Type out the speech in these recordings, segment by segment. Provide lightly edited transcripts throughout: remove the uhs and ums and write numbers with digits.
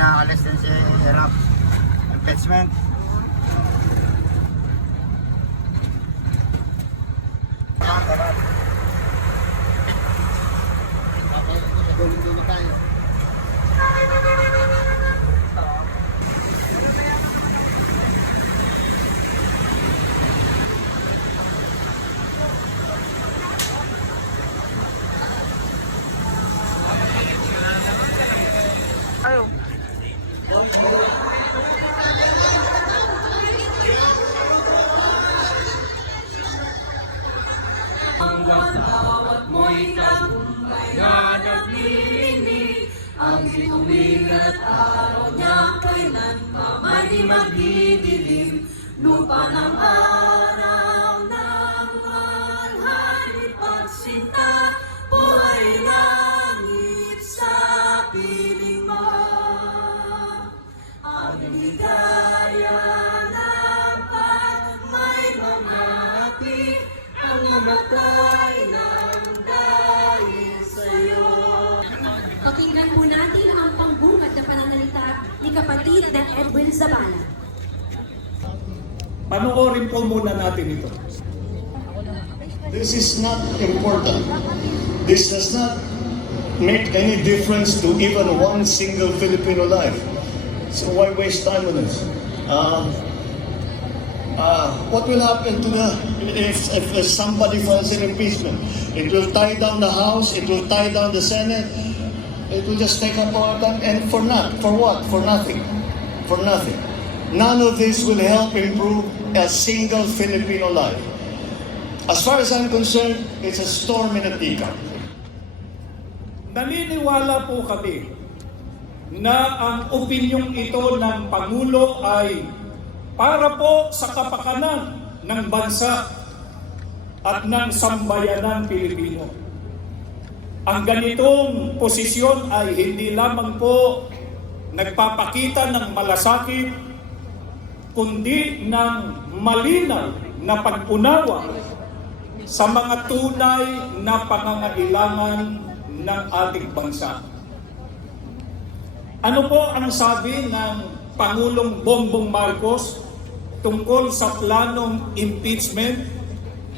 inaalis din si Erap. Impeachment. Ayaw. Ang bawat mo'y tagumpay na naglilinig, ang bituin at araw niya kailan pa may magdidilim. Lupa ng araw ng alhali pagsinta, buhay langit sa piling mo. Ang ligaya ng pag may mga api, ang mamatay ng dahil sa'yo. Pakinggan po natin ang pangbungad na pananalita ni kapatid na Edwin Zabala. Panoorin po muna natin ito. This is not important. This does not make any difference to even one single Filipino life. So why waste time on this? What will happen to if somebody files an impeachment? It will tie down the House, it will tie down the Senate, it will just take up our time, and for what? For nothing. For nothing. None of this will help improve a single Filipino life. As far as I'm concerned, it's a storm in a teacup. Naniniwala po kami na ang opinyong ito ng Pangulo ay para po sa kapakanan ng bansa at ng sambayanang Pilipino. Ang ganitong posisyon ay hindi lamang po nagpapakita ng malasakit, kundi ng malinaw na pag-unawa sa mga tunay na pangangailangan ng ating bansa. Ano po ang sabi ng Pangulong Bongbong Marcos tungkol sa planong impeachment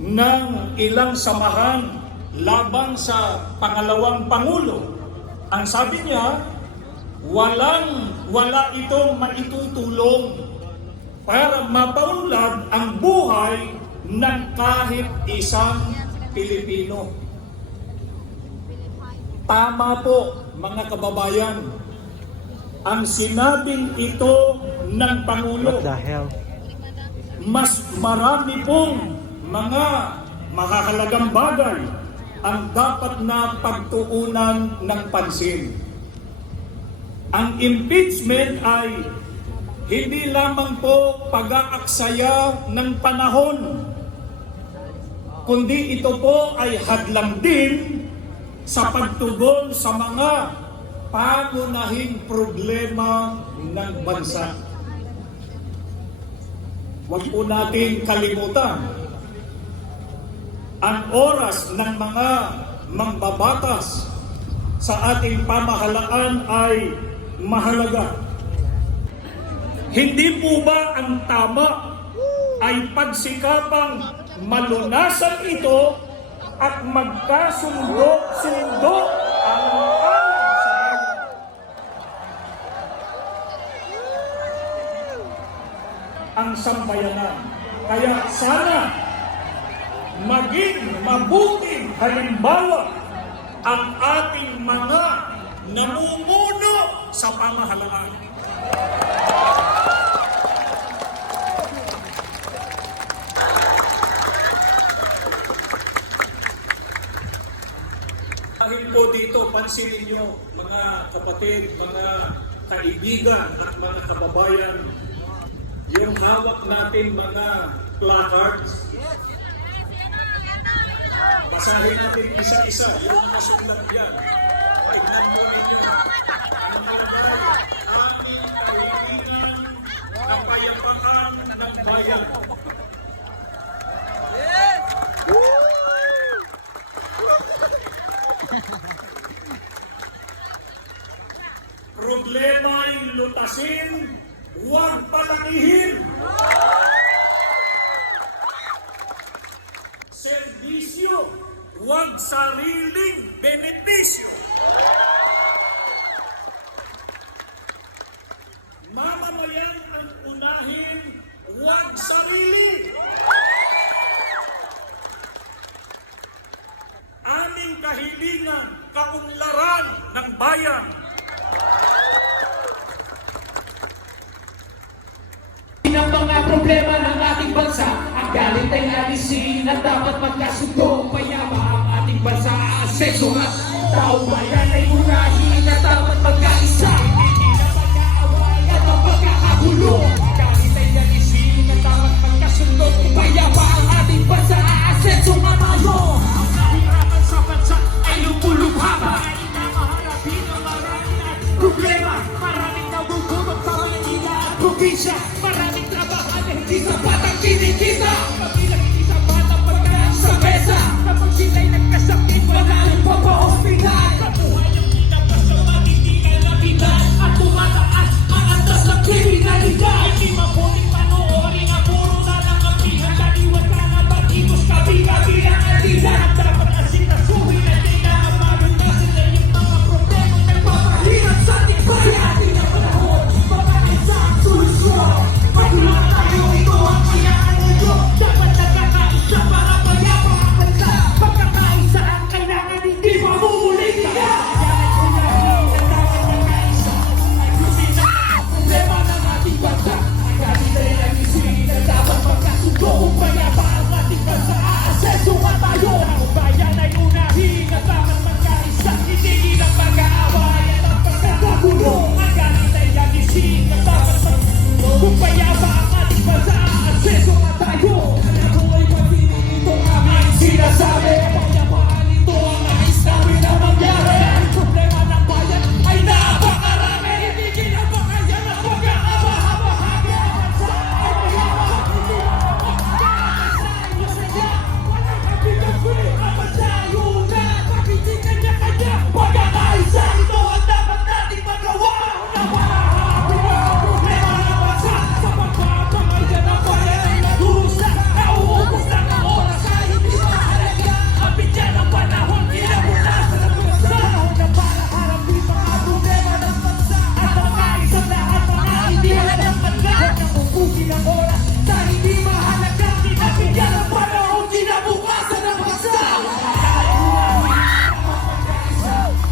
ng ilang samahan laban sa pangalawang Pangulo? Ang sabi niya, wala itong maitutulong para mapaunlad ang buhay ng kahit isang Pilipino. Tama po, mga kababayan. Ang sinabing ito ng Pangulo, What the hell? mas marami pong mga mahahalagang bagay ang dapat na pagtuunan ng pansin. Ang impeachment ay hindi lamang po pag-aaksaya ng panahon, kundi ito po ay hadlang din sa pagtugon sa mga pangunahing problema ng bansa. Huwag po natin kalimutan, ang oras ng mga mambabatas sa ating pamahalaan ay mahalaga. Hindi po ba ang tama ay pagsikapang malunasan ito at magkasundo alang-alang sa bayan? Ang sambayanan. Kaya sana maging mabuting halimbawa ang ating mga namumuno sa pamahalaan. Dahil po dito, pansinin nyo mga kapatid, mga kaibigan at mga kababayan, yung hawak natin mga placards. Basahin natin isa-isa yung mga sulat yan. Tignan mo ninyo. Nakalagay, aming kaibigan, kapayapaan ng bayan. Problema problema'y lutasin, huwag palakihin. Serbisyo, huwag sariling benepisyo. Mamamayan ang unahin, huwag sarili. Aming kahilingan, kaunlaran ng bayan. Ang mga problema ng ating bansa, ang galit ay alisin at dapat magkasundo. Payapa ang ating bansa, aseso at tao bayan ay unahin at dapat magkaisa. Hindi na pag-aaway at ang pagkakagulo. Galit ay alisin at dapat magkasundo. Payapa ang ating bansa, aseso at tayo. Ang kahirapan sa bansa ay lumulubha pa. Ay nakaharapin ang maraming problema. Maraming nagugutot sa Maynila at probinsya. Maraming trabahan na hindi sapat ang kinikita. Kabilang hindi sapat ang pagkain sa mesa. Kapag sila'y nagkasakit, magaling pa pa hospital. Kabuhay ang pinapasama, hindi kailapitan. At tumataas ang antas ng kriminalidad. Hindi mabuting panoorin na puro na lang ang pihagaliwan ka na batikos kabi-kabi ang alilan. Dapat asikasuhin at kailangan malunasin na yung mga problema nagpapahirap sa ating bayan. Ating na panahon, mapakaisa ang solusyon. Pagkulang tayo, ito ang kailangan nyo. Dapat nagkakaisa para payapa ang bansa. Pagkakaisa ang kailangan, hindi mamumuling ka. Kailangan ko na rin na dapat magkaisa. Ayusin na ang problema ng ating bansa. Ang galit ay nag-isip na dapat magkasundo. Kung payapa ang ating bansa, aaseso nga tayo. Ang bayan ay unahin na dapat magkaisa. Hindi nilang mag-aaway at ang pagkakagulo. Ang galit ay nag-isip na dapat magkasundo. Kung payapa ang ating bansa, aaseso nga tayo. Kaya kung ay pagpili ito aming sinasabi, payapaan ito ang nais namin na mangyari. Ang problema ng bayan ay napakarami. Hindi kinapakayan ang pagkakabahagi. Ang bansa ay payapa. Hindi na makakasaya sa iya. Walang kapigat-free. Ang bansa ay una. Bakit di kanya-kanya? Pagkakaisa ito ang dapat nating magawa. Na maharapin ang problema ng bansa. Sa pagpapamayan ng bayan ay nagdurusa. Nauubos na ng oras ay hindi mahalaga. Ang bigyan ng panahon, kinabukasan ng bansa. Panahon na para harapin mga problema ng bansa. At ang kaisang lahat mga hindi halagang bansa. Huwag nang ubusin ang oras sa hindi mahalaga. Ang bigyan ng panahon, kinabukasan ng bansa.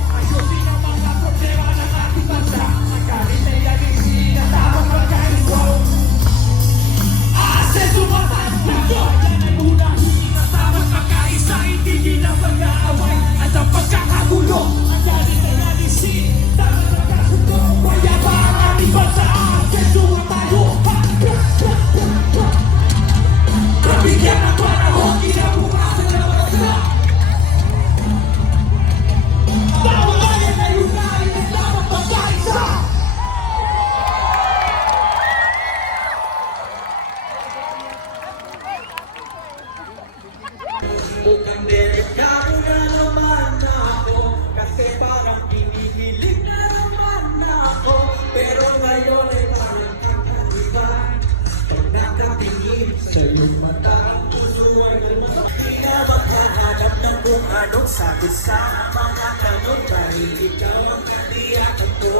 Ayusin ang mga problema ng ating bansa. Ang galit ay alisin at dapat magkaisa. Aseso nga tayo. Yan ay unahin at dapat magkaisa. Hindi nila pag-aaway at ang pagkakagulo. Ang galit ay alisin, dapat magkasundo. Payapa ang ating bansa. Aseso nga tayo. Kabigyan ng panahon, kinabukasan ng bansa. Tao bayan ay unahin at dapat magkaisa. Mukhang delikado na naman ako kasi parang pinipilit na naman ako. Pero ngayon ay parang kakaiba. Pag nakatingin sa iyong mata, ang puso ay lumusok. Di na makahanap ng kung anong sagot sa mga tanong. Dahil ikaw ang katiyakan ko.